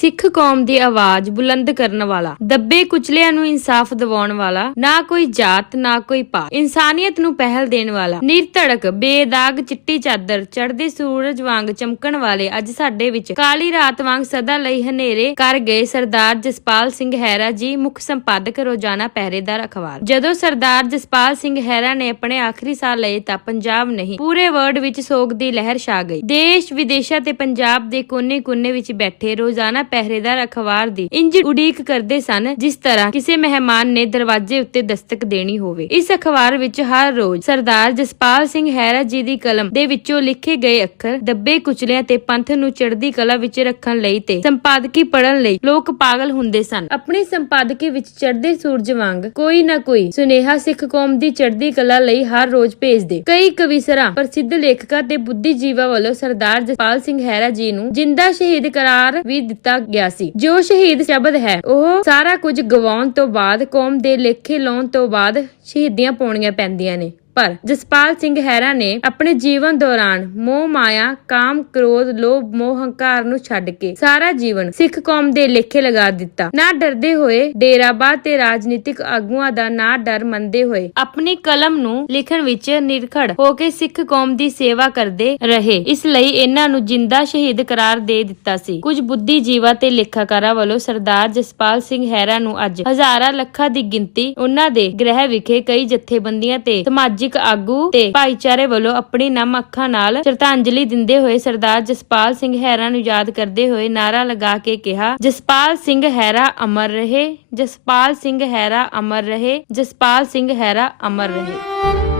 ਸਿੱਖ ਕੌਮ ਦੀ ਆਵਾਜ਼ ਬੁਲੰਦ ਕਰਨ ਵਾਲਾ, ਦੱਬੇ ਕੁਚਲਿਆਂ ਨੂੰ ਇਨਸਾਫ ਦਿਵਾਉਣ ਵਾਲਾ, ਨਾ ਕੋਈ ਜਾਤ, ਨਾ ਕੋਈ ਪਾ ਇਨਸਾਨੀਅਤ ਨੂੰ ਪਹਿਲ ਦੇਣ ਵਾਲਾ, ਨਿਰਧੜਕ, ਬੇਦਾਗ, ਚਿੱਟੀ ਚਾਦਰ, ਚੜ੍ਹਦੇ ਸੂਰਜ ਵਾਂਗ ਚਮਕਣ ਵਾਲੇ ਅੱਜ ਸਾਡੇ ਵਿੱਚ ਕਾਲੀ ਰਾਤ ਵਾਂਗ ਸਦਾ ਲਈ ਹਨੇਰੇ ਕਰ ਗਏ ਸਰਦਾਰ ਜਸਪਾਲ ਸਿੰਘ ਹੈਰਾ ਜੀ, ਮੁੱਖ ਸੰਪਾਦਕ ਰੋਜ਼ਾਨਾ ਪਹਿਰੇਦਾਰ ਅਖਬਾਰ। ਜਦੋਂ ਸਰਦਾਰ ਜਸਪਾਲ ਸਿੰਘ ਹੈਰਾ ਨੇ ਆਪਣੇ ਆਖਰੀ ਸਾਹ ਲਏ ਤਾਂ ਪੰਜਾਬ ਨਹੀਂ, ਪੂਰੇ ਵਰਲਡ ਵਿੱਚ ਸੋਗ ਦੀ ਲਹਿਰ ਛਾ ਗਈ। ਦੇਸ਼, ਵਿਦੇਸ਼ਾਂ ਤੇ ਪੰਜਾਬ ਦੇ ਕੋਨੇ-ਕੋਨੇ ਵਿੱਚ ਬੈਠੇ ਰੋਜ਼ਾਨਾ ਪਹਿਰੇਦਾਰ ਅਖਬਾਰ ਦੀ ਇੰਜ ਉਡੀਕ ਕਰਦੇ ਸਨ, ਜਿਸ ਤਰ੍ਹਾਂ ਕਿਸੇ ਮਹਿਮਾਨ ਨੇ ਦਰਵਾਜ਼ੇ ਉੱਤੇ ਦਸਤਕ ਦੇਣੀ ਹੋਵੇ। ਇਸ ਅਖਬਾਰ ਵਿੱਚ ਹਰ ਰੋਜ਼ ਸਰਦਾਰ ਜਸਪਾਲ ਸਿੰਘ ਹੈਰਾ ਜੀ ਦੀ ਕਲਮ ਦੇ ਵਿੱਚੋਂ ਲਿਖੇ ਗਏ ਅੱਖਰ, ਦੱਬੇ ਕੁਚਲਿਆਂ ਤੇ ਪੰਥ ਨੂੰ ਚੜ੍ਹਦੀ ਕਲਾ ਵਿੱਚ ਰੱਖਣ ਲਈ ਤੇ ਸੰਪਾਦਕੀ ਪੜ੍ਹਨ ਲਈ ਲੋਕ ਪਾਗਲ ਹੁੰਦੇ ਸਨ। ਆਪਣੀ ਸੰਪਾਦਕੀ ਵਿੱਚ ਚੜ੍ਹਦੇ ਸੂਰਜ ਵਾਂਗ ਕੋਈ ਨਾ ਕੋਈ ਸੁਨੇਹਾ ਸਿੱਖ ਕੌਮ ਦੀ ਚੜ੍ਹਦੀ ਕਲਾ ਲਈ ਹਰ ਰੋਜ਼ ਭੇਜਦੇ। ਕਈ ਕਵਿਸਰਾਂ ਪ੍ਰਸਿੱਧ ਲੇਖਕਾਂ ਤੇ ਬੁੱਧੀਜੀਵਾਂ ਵੱਲੋਂ ਸਰਦਾਰ ਜਸਪਾਲ ਸਿੰਘ ਹੈਰਾ ਜੀ ਨੂੰ ਜਿੰਦਾ ਸ਼ਹੀਦ ਕਰਾਰ ਵੀ ਦਿੱਤਾ ਗਿਆ ਸੀ। ਜੋ ਸ਼ਹੀਦ ਸ਼ਬਦ ਹੈ, ਉਹ ਸਾਰਾ ਕੁਝ ਗਵਾਉਣ ਤੋਂ ਬਾਅਦ, ਕੌਮ ਦੇ ਲੇਖੇ ਲਾਉਣ ਤੋਂ ਬਾਅਦ ਸ਼ਹੀਦੀਆਂ ਪਾਉਣੀਆਂ ਪੈਂਦੀਆਂ ਨੇ। ਪਰ ਜਸਪਾਲ ਸਿੰਘ ਹੈਰਾ ਨੇ ਆਪਣੇ ਜੀਵਨ ਦੌਰਾਨ ਮੋਹ ਮਾਇਆ, ਕਾਮ, ਕ੍ਰੋਧ, ਲੋਭ, ਮੋਹ, ਹੰਕਾਰ ਨੂੰ ਛੱਡ ਕੇ ਸਾਰਾ ਜੀਵਨ ਸਿੱਖ ਕੌਮ ਦੇ ਲੇਖੇ ਲਗਾ ਦਿੱਤਾ। ਨਾ ਡਰਦੇ ਹੋਏ ਡੇਰਾਬਾਦ ਤੇ ਰਾਜਨੀਤਿਕ ਆਗੂਆਂ ਦਾ ਨਾ ਡਰ ਮੰਨਦੇ ਹੋਏ ਆਪਣੀ ਕਲਮ ਨੂੰ ਲਿਖਣ ਵਿੱਚ ਨਿਰਖੜ ਹੋ ਕੇ ਸਿੱਖ ਕੌਮ ਦੀ ਸੇਵਾ ਕਰਦੇ ਰਹੇ। ਇਸ ਲਈ ਇਹਨਾਂ ਨੂੰ ਜਿੰਦਾ ਸ਼ਹੀਦ ਕਰਾਰ ਦੇ ਦਿੱਤਾ ਸੀ। ਕੁਝ ਬੁੱਧੀਜੀਵਾਂ ਤੇ ਲੇਖਾਕਾਰਾਂ ਵੱਲੋਂ ਸਰਦਾਰ ਜਸਪਾਲ ਸਿੰਘ ਹੈਰਾ ਨੂੰ ਅੱਜ ਹਜ਼ਾਰਾਂ ਲੱਖਾਂ ਦੀ ਗਿਣਤੀ ਉਹਨਾਂ ਦੇ ਗ੍ਰਹਿ ਵਿਖੇ ਕਈ ਜਥੇਬੰਦੀਆਂ ਤੇ ਸਮਾਜਿਕ ਸਮਾਜਿਕ ਆਗੂ ਤੇ ਭਾਈਚਾਰੇ ਵੱਲੋਂ ਆਪਣੀ ਨਮ ਅੱਖਾਂ ਨਾਲ ਸ਼ਰਧਾਂਜਲੀ ਦਿੰਦੇ ਹੋਏ ਸਰਦਾਰ ਜਸਪਾਲ ਸਿੰਘ ਹੈਰਾ ਨੂੰ ਯਾਦ ਕਰਦੇ ਹੋਏ ਨਾਰਾ ਲਗਾ ਕੇ ਕਿਹਾ, ਜਸਪਾਲ ਸਿੰਘ ਹੈਰਾ ਅਮਰ ਰਹੇ, ਜਸਪਾਲ ਸਿੰਘ ਹੈਰਾ ਅਮਰ ਰਹੇ, ਜਸਪਾਲ ਸਿੰਘ ਹੈਰਾ ਅਮਰ ਰਹੇ।